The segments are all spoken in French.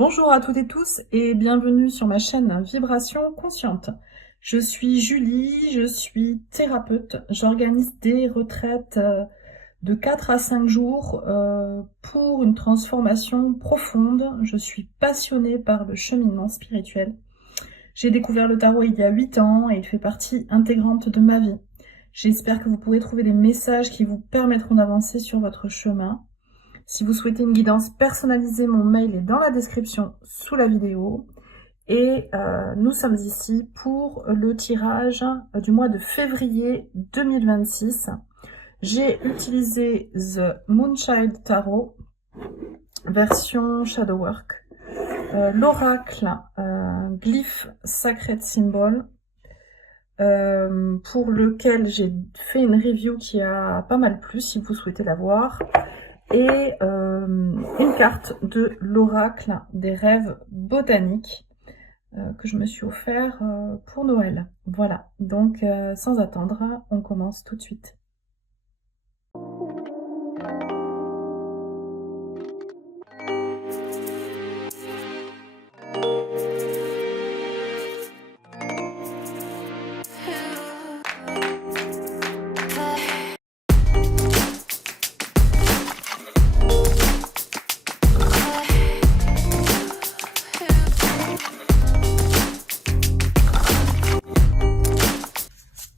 Bonjour à toutes et tous et bienvenue sur ma chaîne Vibration Consciente. Je suis Julie, je suis thérapeute. J'organise des retraites de 4 à 5 jours pour une transformation profonde. Je suis passionnée par le cheminement spirituel. J'ai découvert le tarot il y a 8 ans et il fait partie intégrante de ma vie. J'espère que vous pourrez trouver des messages qui vous permettront d'avancer sur votre chemin. Si vous souhaitez une guidance personnalisée, mon mail est dans la description sous la vidéo. Et nous sommes ici pour le tirage du mois de février 2026. J'ai utilisé The Moonchild Tarot, version Shadowwork, l'oracle Glyph Sacred Symbol, pour lequel j'ai fait une review qui a pas mal plu si vous souhaitez la voir. Et une carte de l'oracle des rêves botaniques que je me suis offert pour Noël. Voilà, donc sans attendre, on commence tout de suite.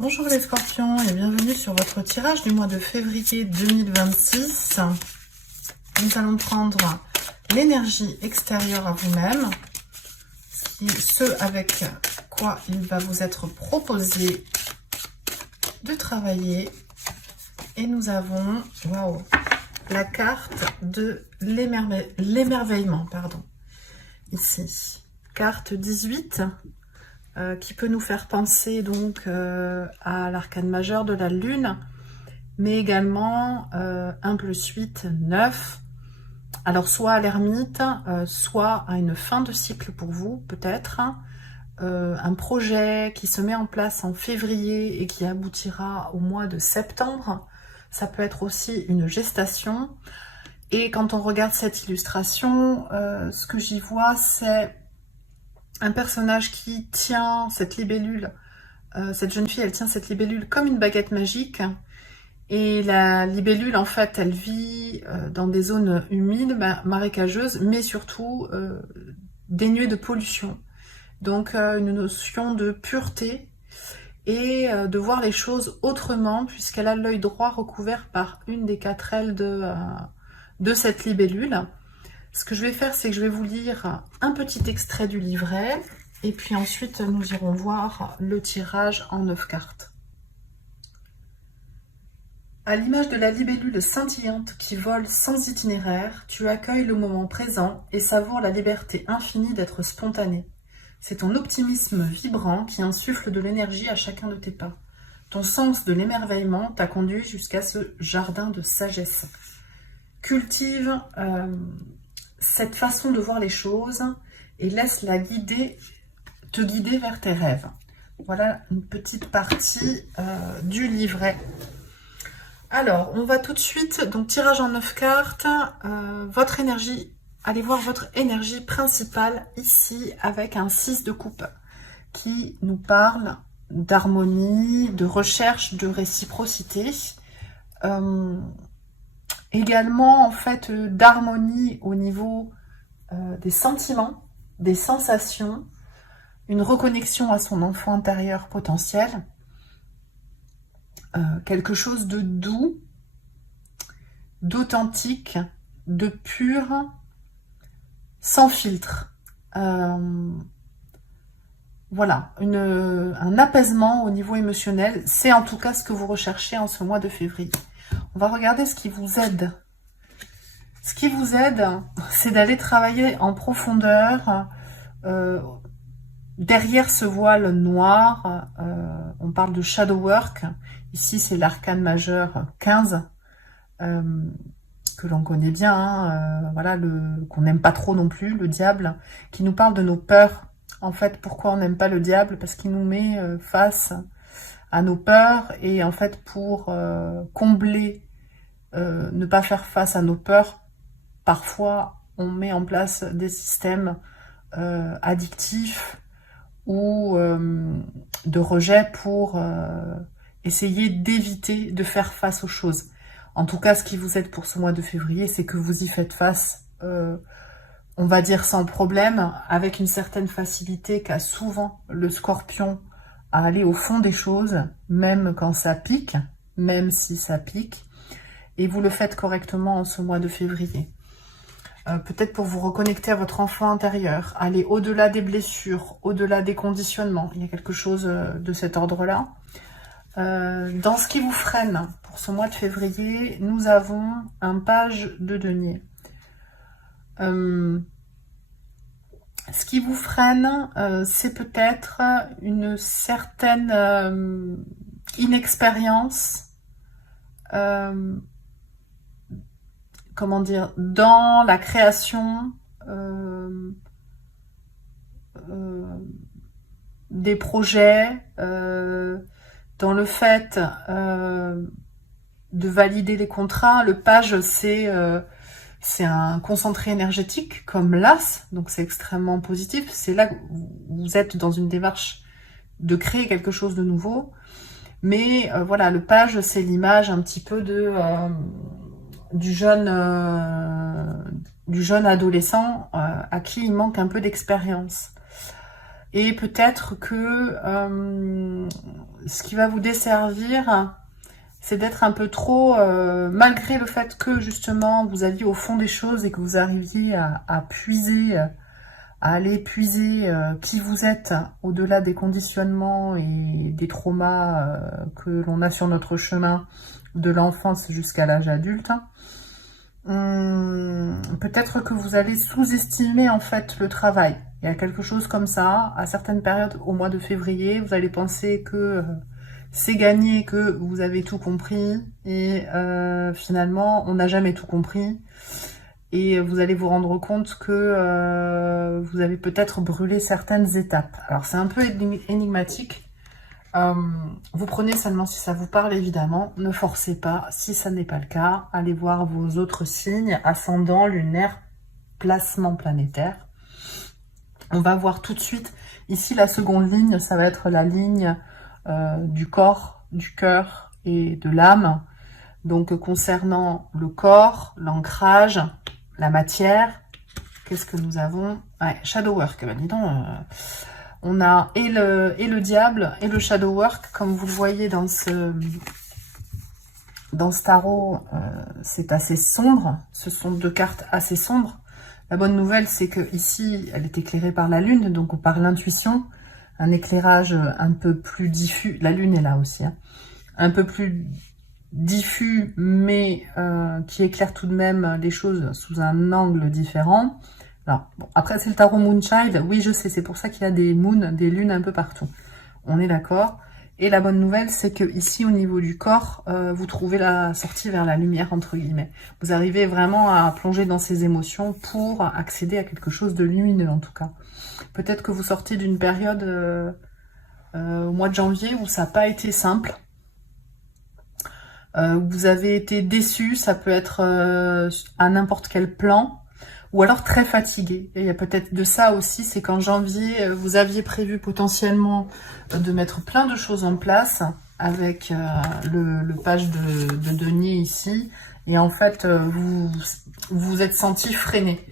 Bonjour les scorpions et bienvenue sur votre tirage du mois de février 2026. Nous allons prendre l'énergie extérieure à vous-même, ce avec quoi il va vous être proposé de travailler. Et nous avons, waouh, la carte de l'émerveillement, pardon, ici. Carte 18. Qui peut nous faire penser donc à l'arcane majeur de la lune, mais également 1 + 8, 9. Alors soit à l'ermite, soit à une fin de cycle pour vous, peut-être. Un projet qui se met en place en février et qui aboutira au mois de septembre. Ça peut être aussi une gestation. Et quand on regarde cette illustration, ce que j'y vois, c'est un personnage qui tient cette libellule, cette jeune fille, elle tient cette libellule comme une baguette magique. Et la libellule, en fait, elle vit dans des zones humides, marécageuses, mais surtout dénuées de pollution. Donc une notion de pureté et de voir les choses autrement, puisqu'elle a l'œil droit recouvert par une des 4 ailes de cette libellule. Ce que je vais faire, c'est que je vais vous lire un petit extrait du livret et puis ensuite nous irons voir le tirage en 9 cartes. À l'image de la libellule scintillante qui vole sans itinéraire, tu accueilles le moment présent et savoures la liberté infinie d'être spontané. C'est ton optimisme vibrant qui insuffle de l'énergie à chacun de tes pas. Ton sens de l'émerveillement t'a conduit jusqu'à ce jardin de sagesse. Cultive cette façon de voir les choses et laisse-la te guider vers tes rêves. Voilà une petite partie du livret. Alors, on va tout de suite, donc tirage en 9 cartes, votre énergie, allez voir votre énergie principale ici avec un 6 de coupe qui nous parle d'harmonie, de recherche, de réciprocité. Également, en fait, d'harmonie au niveau des sentiments, des sensations, une reconnexion à son enfant intérieur potentiel, quelque chose de doux, d'authentique, de pur, sans filtre. Voilà, un apaisement au niveau émotionnel, c'est en tout cas ce que vous recherchez en ce mois de février. On va regarder ce qui vous aide. Ce qui vous aide, c'est d'aller travailler en profondeur derrière ce voile noir. On parle de shadow work. Ici, c'est l'arcane majeur 15, que l'on connaît bien, hein, voilà, qu'on n'aime pas trop non plus, le diable, qui nous parle de nos peurs. En fait, pourquoi on n'aime pas le diable? Parce qu'il nous met face à nos peurs, et en fait, pour combler, ne pas faire face à nos peurs, parfois on met en place des systèmes addictifs ou de rejet pour essayer d'éviter de faire face aux choses. En tout cas, ce qui vous aide pour ce mois de février, c'est que vous y faites face, on va dire sans problème, avec une certaine facilité qu'a souvent le Scorpion à aller au fond des choses, même quand ça pique, même si ça pique, et vous le faites correctement en ce mois de février. Peut-être pour vous reconnecter à votre enfant intérieur, aller au-delà des blessures, au-delà des conditionnements. Il y a quelque chose de cet ordre-là. Dans ce qui vous freine pour ce mois de février, nous avons un page de denier. Ce qui vous freine, c'est peut-être une certaine inexpérience, comment dire, dans la création des projets, dans le fait de valider les contrats. Le page, c'est un concentré énergétique comme l'as, donc c'est extrêmement positif. C'est là que vous êtes dans une démarche de créer quelque chose de nouveau. Mais voilà, le page, c'est l'image un petit peu de du jeune adolescent à qui il manque un peu d'expérience. Et peut-être que ce qui va vous desservir, c'est d'être un peu trop, malgré le fait que justement vous alliez au fond des choses et que vous arriviez à puiser, à aller puiser qui vous êtes au-delà des conditionnements et des traumas que l'on a sur notre chemin de l'enfance jusqu'à l'âge adulte. Peut-être que vous allez sous-estimer en fait le travail. Il y a quelque chose comme ça, à certaines périodes au mois de février, vous allez penser que c'est gagné, que vous avez tout compris, et finalement on n'a jamais tout compris, et vous allez vous rendre compte que vous avez peut-être brûlé certaines étapes. Alors c'est un peu énigmatique. Vous prenez seulement si ça vous parle, évidemment, ne forcez pas. Si ça n'est pas le cas, allez voir vos autres signes, ascendant, lunaire, placement planétaire. On va voir tout de suite, ici la seconde ligne, ça va être la ligne du corps, du cœur et de l'âme. Donc concernant le corps, l'ancrage, la matière, qu'est-ce que nous avons? Ouais, shadow work, ben dis donc... on a et le diable et le shadow work, comme vous le voyez dans ce tarot, c'est assez sombre. Ce sont deux cartes assez sombres. La bonne nouvelle, c'est que ici, elle est éclairée par la lune, donc par l'intuition, un éclairage un peu plus diffus. La lune est là aussi, hein, un peu plus diffus, mais qui éclaire tout de même les choses sous un angle différent. Alors, bon, après, c'est le tarot Moonchild. Oui, je sais, c'est pour ça qu'il y a des moons, des lunes un peu partout. On est d'accord. Et la bonne nouvelle, c'est que ici, au niveau du corps, vous trouvez la sortie vers la lumière, entre guillemets. Vous arrivez vraiment à plonger dans ces émotions pour accéder à quelque chose de lumineux, en tout cas. Peut-être que vous sortez d'une période au mois de janvier où ça n'a pas été simple. Vous avez été déçu, ça peut être à n'importe quel plan. Ou alors très fatigué. Et il y a peut-être de ça aussi, c'est qu'en janvier, vous aviez prévu potentiellement de mettre plein de choses en place avec le page de denier ici. Et en fait, vous vous êtes senti freiné.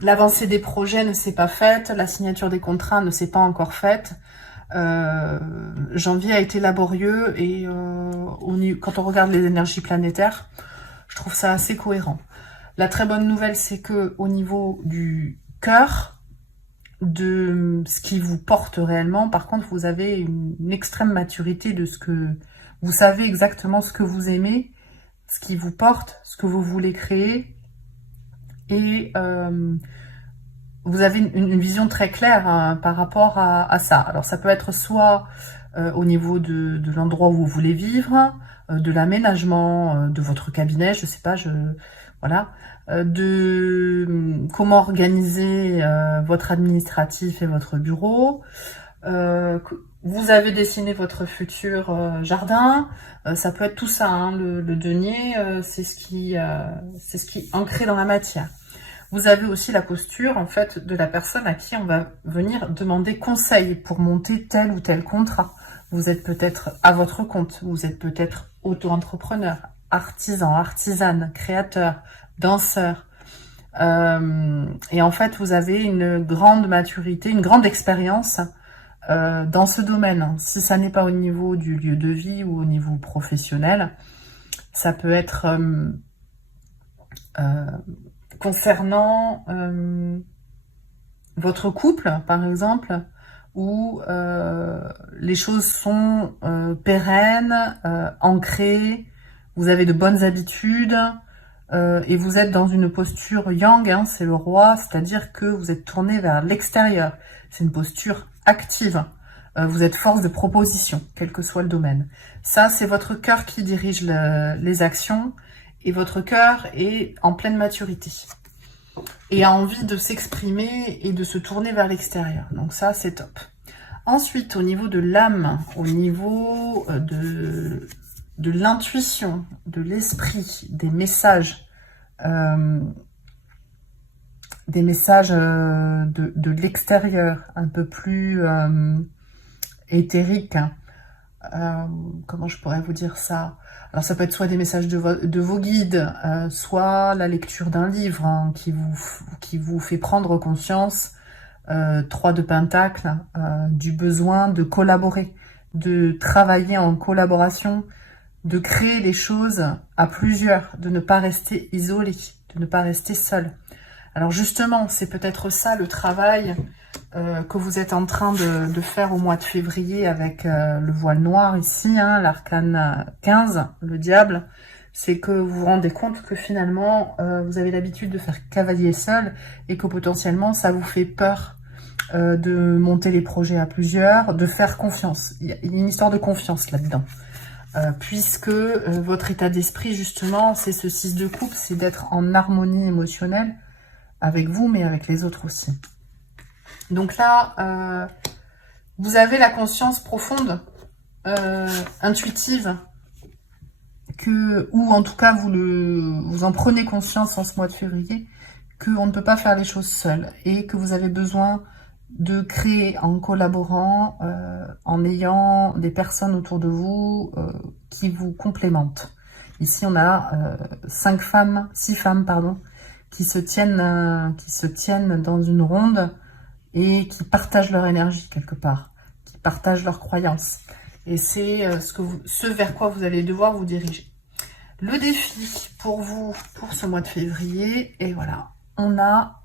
L'avancée des projets ne s'est pas faite, la signature des contrats ne s'est pas encore faite. Janvier a été laborieux et quand on regarde les énergies planétaires, je trouve ça assez cohérent. La très bonne nouvelle, c'est que au niveau du cœur, de ce qui vous porte réellement, par contre, vous avez une extrême maturité de ce que vous savez exactement ce que vous aimez, ce qui vous porte, ce que vous voulez créer, et vous avez une vision très claire hein, par rapport à ça. Alors, ça peut être soit au niveau de l'endroit où vous voulez vivre, de l'aménagement de votre cabinet, je sais pas, voilà, de comment organiser votre administratif et votre bureau, Vous avez dessiné votre futur jardin, ça peut être tout ça, hein, le denier, c'est ce qui est ancré dans la matière. Vous avez aussi la posture en fait de la personne à qui on va venir demander conseil pour monter tel ou tel contrat. Vous êtes peut-être à votre compte, vous êtes peut-être auto-entrepreneur, artisan, artisane, créateur, danseur. Et en fait, vous avez une grande maturité, une grande expérience dans ce domaine. Si ça n'est pas au niveau du lieu de vie ou au niveau professionnel, ça peut être concernant votre couple, par exemple, où les choses sont pérennes, ancrées, vous avez de bonnes habitudes, et vous êtes dans une posture yang, hein, c'est le roi, c'est-à-dire que vous êtes tourné vers l'extérieur. C'est une posture active. Vous êtes force de proposition, quel que soit le domaine. Ça, c'est votre cœur qui dirige les actions, et votre cœur est en pleine maturité. Et a envie de s'exprimer et de se tourner vers l'extérieur. Donc ça, c'est top. Ensuite, au niveau de l'âme, au niveau de l'intuition, de l'esprit, des messages de l'extérieur, un peu plus éthériques. Comment je pourrais vous dire ça? Alors ça peut être soit des messages de vos guides, soit la lecture d'un livre hein, qui vous fait prendre conscience, 3 de Pentacles, du besoin de collaborer, de travailler en collaboration, de créer les choses à plusieurs, de ne pas rester isolé, de ne pas rester seul. Alors justement, c'est peut-être ça le travail que vous êtes en train de faire au mois de février avec le voile noir ici, hein, l'arcane 15, le diable. C'est que vous vous rendez compte que finalement, vous avez l'habitude de faire cavalier seul et que potentiellement, ça vous fait peur de monter les projets à plusieurs, de faire confiance. Il y a une histoire de confiance là-dedans. Puisque votre état d'esprit, justement, c'est ce 6 de coupe, c'est d'être en harmonie émotionnelle avec vous, mais avec les autres aussi. Donc là, vous avez la conscience profonde, intuitive, ou en tout cas, vous en prenez conscience en ce mois de février, qu'on ne peut pas faire les choses seul et que vous avez besoin de créer en collaborant, en ayant des personnes autour de vous qui vous complémentent. Ici, on a 6 femmes, pardon, qui se tiennent dans une ronde et qui partagent leur énergie quelque part, qui partagent leurs croyances. Et c'est ce vers quoi vous allez devoir vous diriger. Le défi pour vous, pour ce mois de février, et voilà, on a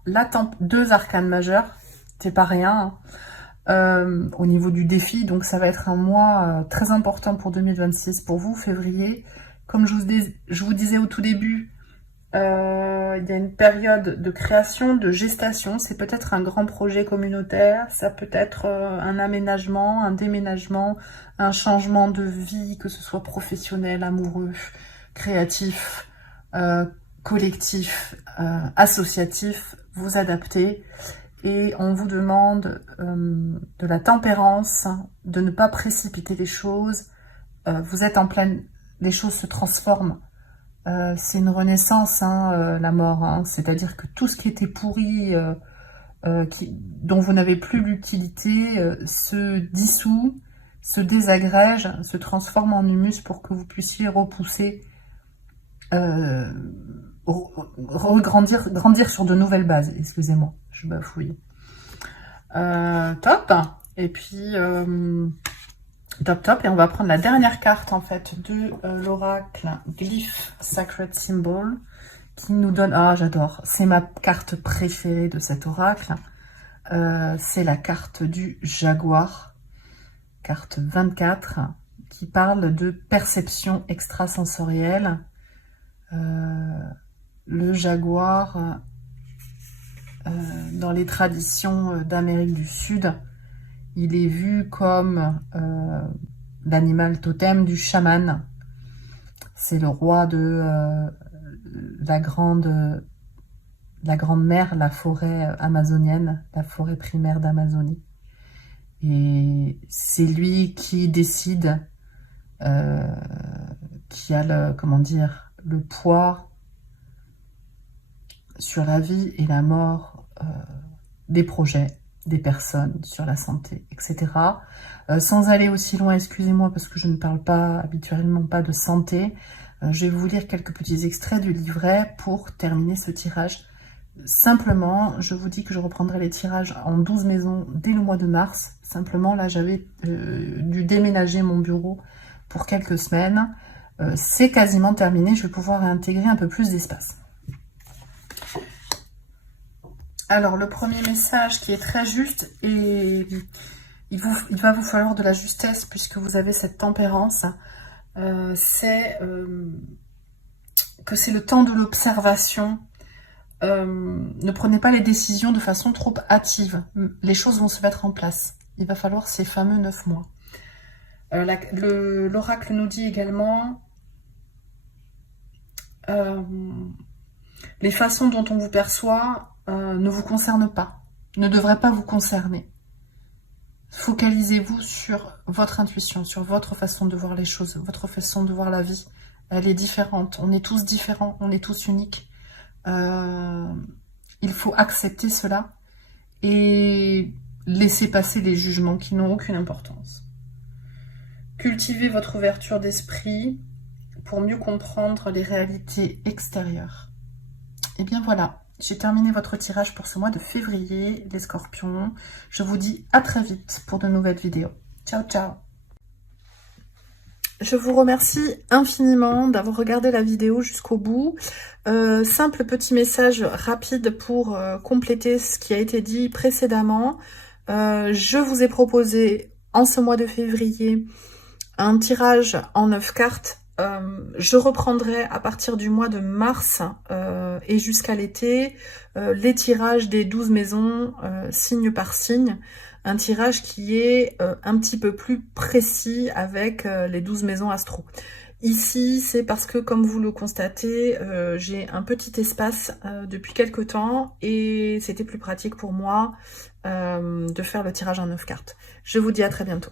2 arcanes majeures, c'est pas rien, hein, au niveau du défi, donc ça va être un mois très important pour 2026 pour vous, février. Comme je vous disais au tout début, il y a une période de création, de gestation, c'est peut-être un grand projet communautaire, ça peut être un aménagement, un déménagement, un changement de vie, que ce soit professionnel, amoureux, créatif, collectif, associatif, vous adaptez. Et on vous demande de la tempérance, de ne pas précipiter les choses. Vous êtes en pleine... Les choses se transforment. C'est une renaissance, hein, la mort. Hein. C'est-à-dire que tout ce qui était pourri, dont vous n'avez plus l'utilité, se dissout, se désagrège, se transforme en humus pour que vous puissiez repousser, grandir sur de nouvelles bases. Excusez-moi, je bafouille. Top. Et puis... top, et on va prendre la dernière carte en fait de l'oracle Glyph Sacred Symbol qui nous donne, ah j'adore, c'est ma carte préférée de cet oracle, c'est la carte du jaguar, carte 24, qui parle de perception extrasensorielle. Le jaguar, dans les traditions d'Amérique du Sud, il est vu comme l'animal totem du chaman. C'est le roi de la grande mer, la forêt amazonienne, la forêt primaire d'Amazonie. Et c'est lui qui décide, qui a le, comment dire, le poids sur la vie et la mort des projets, des personnes, sur la santé, etc. Sans aller aussi loin, excusez-moi, parce que je ne parle pas habituellement pas de santé, je vais vous lire quelques petits extraits du livret pour terminer ce tirage. Simplement, je vous dis que je reprendrai les tirages en 12 maisons dès le mois de mars. Simplement, là, j'avais dû déménager mon bureau pour quelques semaines. C'est quasiment terminé. Je vais pouvoir intégrer un peu plus d'espace. Alors, le premier message qui est très juste, et il va vous falloir de la justesse puisque vous avez cette tempérance, c'est que c'est le temps de l'observation. Ne prenez pas les décisions de façon trop hâtive. Les choses vont se mettre en place. Il va falloir ces fameux 9 mois. L'oracle nous dit également les façons dont on vous perçoit ne vous concernent pas, ne devraient pas vous concerner. Focalisez-vous sur votre intuition, sur votre façon de voir les choses, votre façon de voir la vie. Elle est différente. On est tous différents, on est tous uniques. Il faut accepter cela et laisser passer les jugements qui n'ont aucune importance. Cultivez votre ouverture d'esprit pour mieux comprendre les réalités extérieures. Et bien voilà, j'ai terminé votre tirage pour ce mois de février, les scorpions. Je vous dis à très vite pour de nouvelles vidéos. Ciao, ciao! Je vous remercie infiniment d'avoir regardé la vidéo jusqu'au bout. Simple petit message rapide pour compléter ce qui a été dit précédemment. Je vous ai proposé en ce mois de février un tirage en 9 cartes. Je reprendrai à partir du mois de mars et jusqu'à l'été les tirages des 12 maisons signe par signe. Un tirage qui est un petit peu plus précis avec les 12 maisons astro. Ici, c'est parce que, comme vous le constatez, j'ai un petit espace depuis quelques temps et c'était plus pratique pour moi de faire le tirage en 9 cartes. Je vous dis à très bientôt.